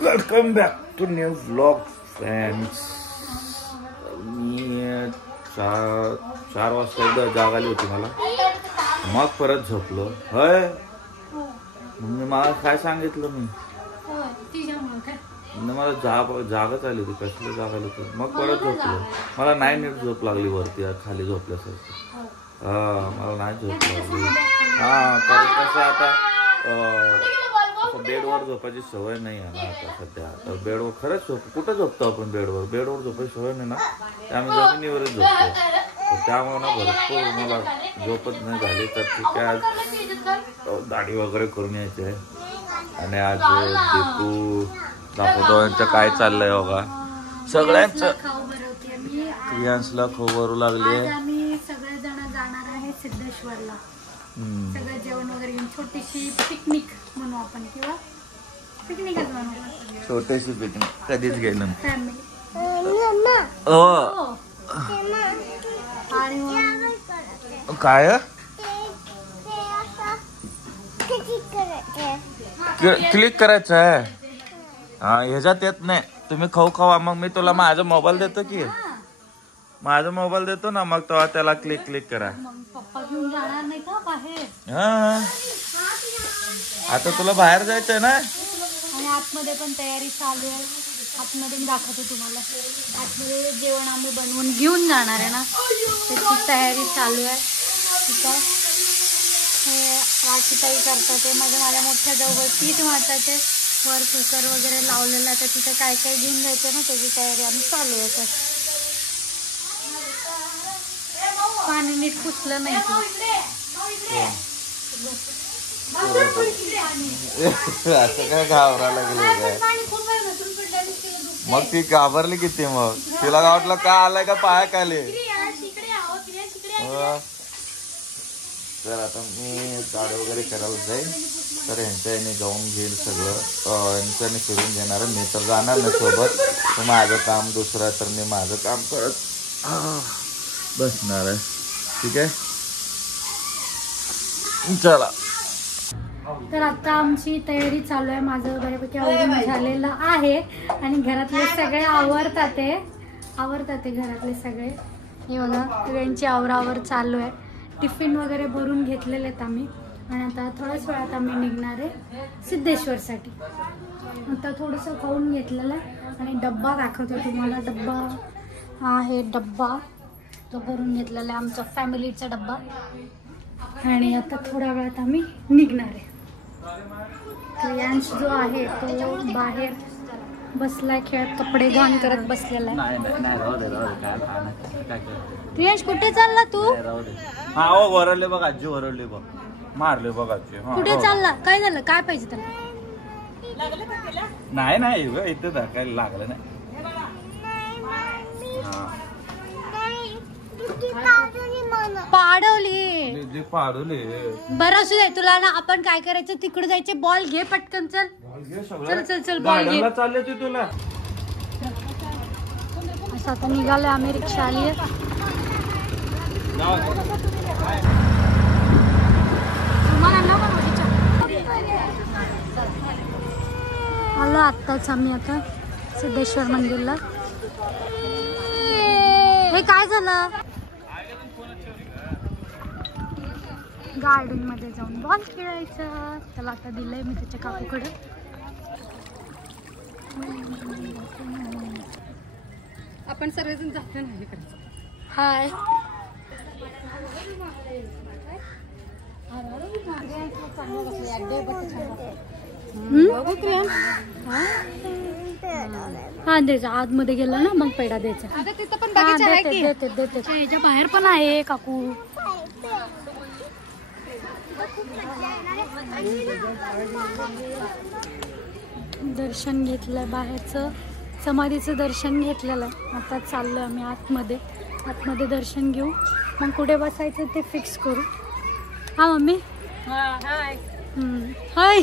Welcome back to new vlog friends. मी 4 वाजता एकदा जाग आली होती मला, मग परत झोपलो. होय मग मला काय सांगितलं मी मला जागच आली होती. कसली जाग आली होती मग परत झोपलो. मला नाही नीट झोप लागली वरती खाली झोपल्यासारखी. मला नाही झोप लागली. कारण कसं आता बेडवर झोपायची सवय नाही आहे ना आता सध्या. तर बेडवर खरंच कुठं झोपतो आपण? बेडवर झोपायची सवय नाही ना, त्यामुळे जमिनीवरच झोपतो. त्यामुळे ना भरपूर मला झोपच नाही झाली. तर ठीक आहे, आज दाढी वगैरे करून यायची आहे. आणि आज दीपू दाखवतो यांचं काय चाललंय बघा. सगळ्यांचं क्रियांसला खबरू लागली आहे. आम्ही सगळेजण जाणार आहे सिद्धेश्वरला. सगळं जेवण वगैरे घेऊन छोटीशी पिकनिक म्हणू आपण, किंवा पिकनिकच म्हणू. छोटीशी पिकनिक कधीच गेलं फॅमिली. काय क्लिक करायचं आहे? ह्याच्यात येत नाही. तुम्ही खावा. मग मी तुला माझा मोबाईल देतो की, माझा मोबाईल देतो ना, मग तेव्हा त्याला क्लिक करा. पप्पा घेऊन जाणार नाही का बाहेर? आता तुला बाहेर जायचंय ना. आणि आतमध्ये पण तयारी चालू आहे. आतमध्ये दाखवतो तुम्हाला. आतमध्ये जेवण आम्ही बनवून घेऊन जाणार आहे ना, त्याची तयारी चालू आहे. तिथं वाशीताई करतात ते, माझ्या मोठ्या जाऊबाई पीठ वाटतात ते. वर कुकर वगैरे लावलेला, तर तिथं काय काय घेऊन जायचं ना, त्याची तयारी आम्ही चालू आहे. पाणी नीट पुसलं नाही. असं काय घाबरायला लागले काय? मग ती घाबरली किती? मग तिला वाटलं का आलाय का पाया खाली. तर आता मी दाढी वगैरे करायला जाईल. तर यांच्या याने जाऊन घेईल सगळं. यांच्याने फिरून घेणार. मी तर जाणार नाही सोबत. तर माझं काम दुसरं, तर मी माझं काम करत बसणार आहे. ठीक आहे, चला. तर आता आमची तयारी चालू आहे. माझं बऱ्यापैकी आवरून झालेलं आहे. आणि घरातले सगळे आवरतात घरातले सगळे. हे बघा, सगळ्यांची आवरावर चालू आहे. टिफिन वगैरे भरून घेतलेले आहेत आम्ही. आणि आता थोड्याच वेळात आम्ही निघणार आहे सिद्धेश्वरसाठी. आता थोडंसं खाऊन घेतलेलं आहे. आणि डब्बा दाखवतो तुम्हाला. डब्बा आहे, डब्बा तो भरून घेतलेला आहे, आमचा फॅमिलीचा डब्बा. आणि आता थोड्या वेळात आम्ही निघणार आहे. क्रियांश जो आहे तो बाहेर बसलाय खेळत, कपडे घाण करत बसलेला आहे. क्रियांश कुठे चालला तू? वरडले बघ आजी, वरडले बघ, मारले बघ आजी. कुठे चालला? काय झालं? काय पाहिजे त्याला? नाही इथे धरकायला लागलं नाही. पाडवली बरं असू दे. तुला ना आपण काय करायचं, तिकडे जायचे. बॉल घे पटकन. चल बॉल घे. चालले तुला असं आता निघालोय आम्ही. रिक्षा आली आहे. आलो आत्ताच आम्ही आता सिद्धेश्वर मंदिरला. हे काय झालं? गार्डन मध्ये जाऊन बॉल खेळायचं. त्याला आता दिलंय मी त्याच्या काकूकडे. आपण सर्वजण जातो ना. हाय. हा द्यायचा. आतमध्ये गेला ना मग पेढा द्यायचा. तिथं पण बगीचा आहे की? देते. याच्या बाहेर पण आहे काकू. दर्शन घेतलंय बाहेरचं, समाधीचं दर्शन घेतलेलं आहे. आता चाललोय आम्ही आतमध्ये दर्शन घेऊ. मग कुठे बसायचं ते फिक्स करू. हा मम्मी. हाय. हाय.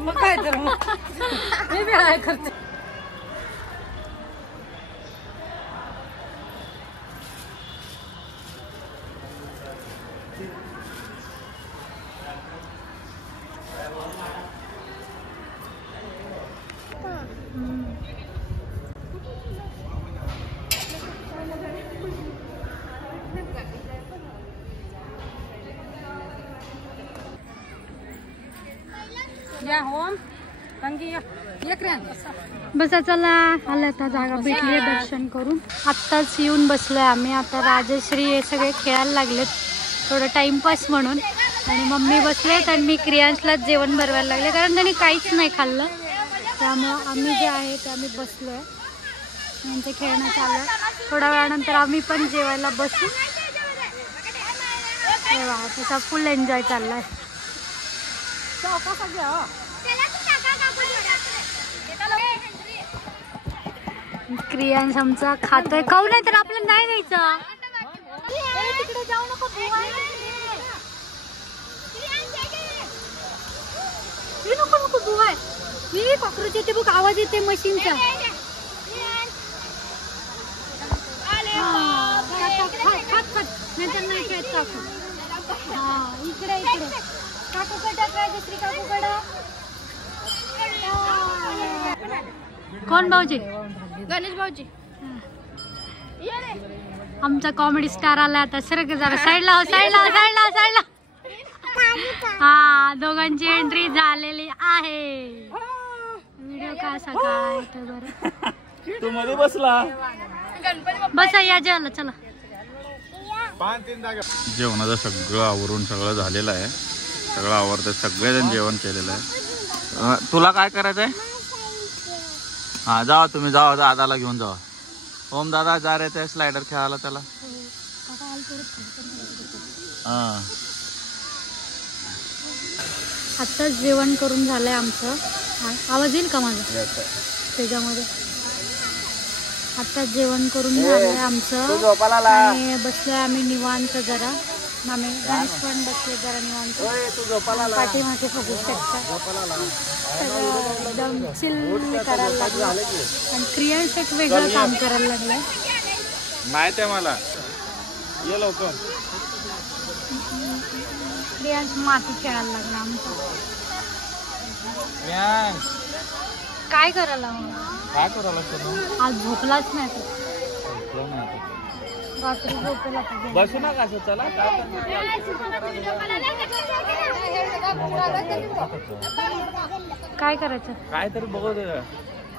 मग काय तर मी बी हाय करते. द्या होम बस चला आलं आता जागा भेटली दर्शन करून. आत्ताच येऊन बसलोय आम्ही. आता राजश्री हे सगळे खेळायला लागलेत थोडं टाइमपास म्हणून आणि मम्मी बसलेत आणि मी क्रियांशला जेवण बनवायला लागले कारण त्यांनी काहीच नाही खाल्लं. त्यामुळं आम्ही जे आहे ते आम्ही बसलोय. यांचं खेळणं चालू आहे. थोड्या वेळानंतर आम्ही पण जेवायला बसू. त्याचा फुल एन्जॉय चाललाय. क्रियांश आमचा खातोय. खाऊ नाही तर आपल्याला नाही द्यायचं. तिकडे जाऊ नको. नको नको धुवाय. मी कॉक्रोच येते बघ. आवाज येते मशीनचा. नाही खेळत काकू. हा इकडे इकडे काकूकडे राजश्री काकूकडं. कोण भाऊजी? गणेश भाऊजी. आमचा कॉमेडी स्टार आला आता. सरक जरा साईडला हो, साईडला साईडला साईडला. हा दोघांची एंट्री झालेली आहे. व्हिडिओ कसा काय तर बरं तू मध्ये बसला. बसा या जेवायला चला. जेवणाचं सगळं आवरून सगळं झालेलं आहे. सगळं आवरतं. सगळेजण जेवण केलेलं आहे. तुला काय करायचंय? हा जावा तुम्ही जावा. दादाला घेऊन जावा. ओम दादा जा रे ते स्लायडर खेळायला त्याला. हा आत्ताच जेवण करून झालंय आमचं. आवाज येईल का माझा त्याच्यामध्ये? आत्ताच जेवण करून झालंय आमचं आणि बसलोय आम्ही निवांत जरा. आम्ही गणेश पण बसले जरा निवांत. पाठीमागे बघू शकता सगळं एकदम चिल करायला लागलं आणि क्रियांश एक वेगळं काम करायला लागलंय. माहिती आहे मला. ये लवकर. क्रियांश माती खेळायला लागला आमचा. काय करायला काय करायला? आज झोपलाच नाही तो. रात्री झोपेला बसू नका. चला काय करायचं? काय तरी बघत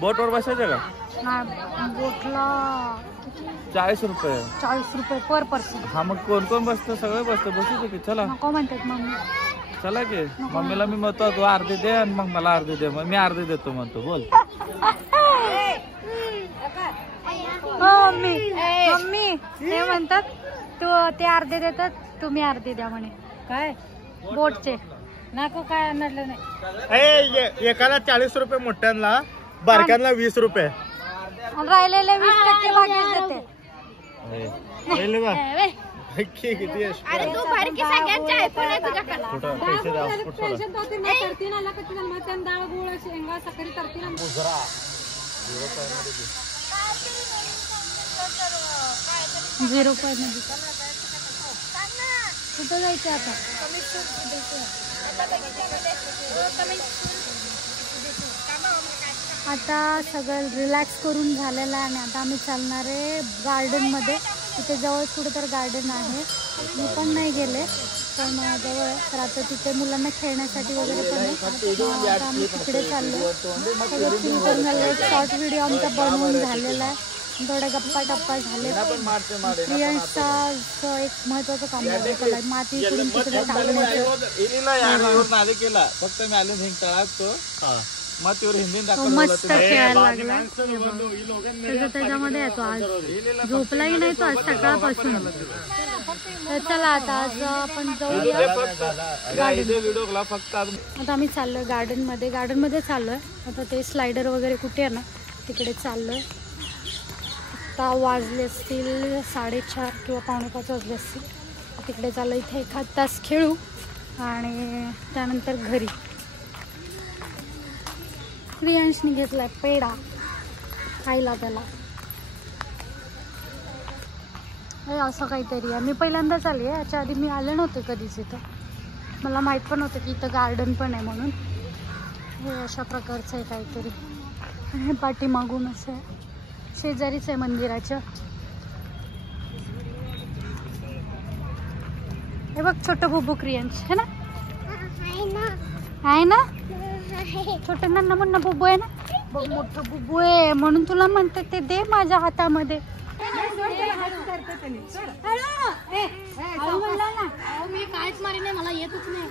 बोटवर बसायचं का? नाही बोटला 40 रुपये. 40 रुपये पर पर्सन. हा मग कोण कोण बसतं? सगळं बसतं. बसू की चला. नको म्हणतात मम्मी. चला की. मम्मीला मी म्हणतो तू अर्धी दे आणि मग मला अर्धी दे. मग मी अर्धी देतो म्हणतो. बोल. मम्मी मम्मी ते म्हणतात तू ते अर्धे देतात तुम्ही अर्धे द्या म्हणे. काय बोटचे नको काय आणलं नाही. एकाला 40 रुपये मोठ्यांना, बारक्यांना 20 रुपये. राहिलेले 20% बाकी देते. किती झिरो पॉईंट मध्ये कुठं जायचं आता? आता सगळं रिलॅक्स करून झालेलं आहे आणि आता आम्ही चालणार आहे गार्डनमध्ये. तिथे जवळ कुठं तर गार्डन आहे. मी पण नाही गेले पण जवळ. तर आता तिथे मुलांना खेळण्यासाठी वगैरे पण आहे. आता आम्ही तिकडे चाललो. सगळं चिल करून झालं. एक शॉर्ट व्हिडिओ आमचा बनवून झालेला आहे. थोड्या गप्पा टप्पा झाले. क्रियांशचा एक महत्वाचं काम आहे. माती इकडून तिकडे टाकण्याचं. मस्त खेळायला लागला. त्याच्यामध्ये येतो. आज झोपलाही नाही तो आज सकाळपासून. तर चला आता आज आपण जाऊया. आता आम्ही चाललोय गार्डन मध्ये चाललोय. आता ते स्लायडर वगैरे कुठे आहे ना तिकडे चाललोय. आता वाजले असतील 4:30 किंवा 4:45 वाजले असतील. तिकडे चाललं. इथे 1 तास खेळू आणि त्यानंतर घरी. क्रियांशने घेतलाय पेढा खायला त्याला. असं काहीतरी आहे. मी पहिल्यांदाच आली आहे. याच्या आधी मी आले नव्हते कधीच इथं. मला माहीत पण होतं की इथं गार्डन पण आहे म्हणून. हे अशा प्रकारचं आहे काहीतरी. आणि पाठीमागून असं आहे. शेजारीच आहे मंदिराच्या. हे बघ छोटं बुबू क्रियांश है ना? आहे ना? छोटा नन्ना मुन्ना बुब्बू आहे ना, बघ मोठा बुब्बू आहे म्हणून तुला म्हणते ते दे माझ्या हातामध्ये. मी काहीच मारी नाही, मला येतच नाही.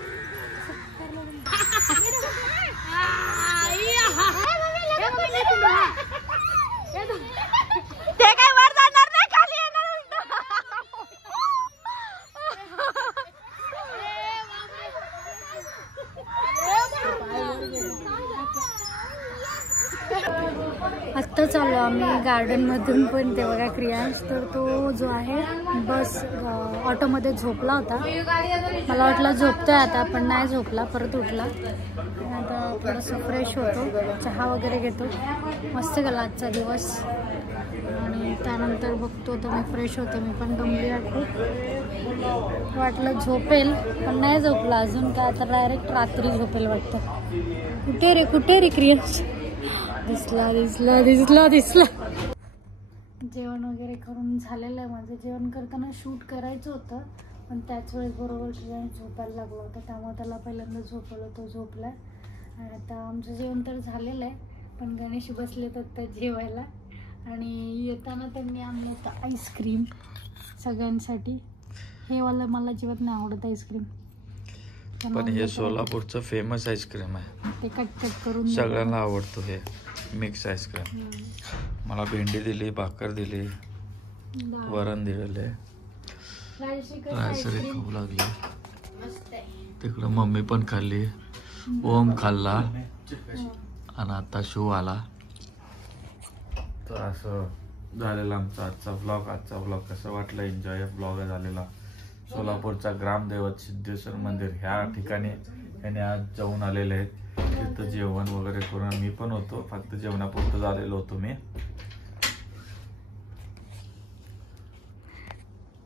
ते काय वर जाणार नाही, खाली येणार उलट. आत्ता चालू आम्ही गार्डन मधून, पण ते बघा क्रियांश तर तो जो आहे बस ऑटोमध्ये झोपला होता. मला वाटलं झोपतोय आता, पण नाही झोपला, परत उठला. आता थोडंसं फ्रेश होतो, चहा वगैरे घेतो. मस्त गेला आजचा दिवस आणि त्यानंतर बघतो तर मी फ्रेश होते. मी पण दमली आहे खूप. वाटलं झोपेल पण नाही झोपला अजून, काय आता डायरेक्ट रात्री झोपेल वाटतं. कुठे रे क्रियांश? दिसला. जेवण वगैरे करून झालेलं आहे माझं. जेवण करताना शूट करायचं होतं, पण त्याच वेळेस बरोबर क्रियांश झोपायला लागला होता, त्यामुळे त्याला पहिल्यांदा झोपवलं, तो झोपला. आणि आता आमचं जेवण तर झालेलं आहे, पण गणेश बसले तर जेवायला. आणि येताना त्यांनी आणलं होतं आईस्क्रीम सगळ्यांसाठी. हे वाला मला अजिबात नाही आवडत आईस्क्रीम, पण हे सोलापूरचं फेमस आईस्क्रीम आहे, ते कट करून सगळ्यांना आवडतो. हे मिक्स आईस्क्रीम. मला भेंडी दिली, भाकर दिली, वरण दिलेले, रायसरी खाऊ लागली. तिकडं मम्मी पण खाल्ली, ओम खाल्ला आणि आता शिव आला. तर असं झालेला आमचा आजचा ब्लॉग. आजचा ब्लॉग कसा वाटला? एन्जॉय ब्लॉग झालेला. सोलापूरचा ग्रामदैवत सिद्धेश्वर मंदिर ह्या ठिकाणी याने आज जाऊन आलेले आहेत. तिथं जेवण वगैरे करून मी पण होतो, फक्त जेवणापुरतं झालेलो होतो मी.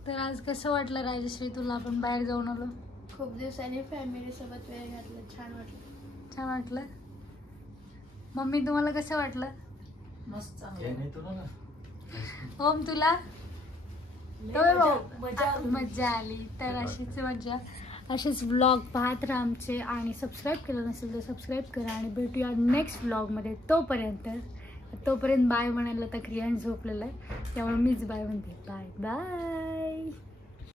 तर आज कसं वाटलं राजश्री तुला? आपण बाहेर जाऊन आलो, खूप दिवसांनी फॅमिली सोबत वेळ घातला, छान वाटलं. मम्मी तुम्हाला कसं वाटलं? मस्त. ओम तुला? मजा आली. तर अशीच व्लॉग पाहत राहा आमचे, आणि सबस्क्राईब केलं नसेल तर सबस्क्राईब करा, आणि भेटूया नेक्स्ट व्लॉगमध्ये. तोपर्यंत बाय म्हणायला तर क्रियांश झोपलेलं आहे, त्यामुळे मीच बाय म्हणते. बाय.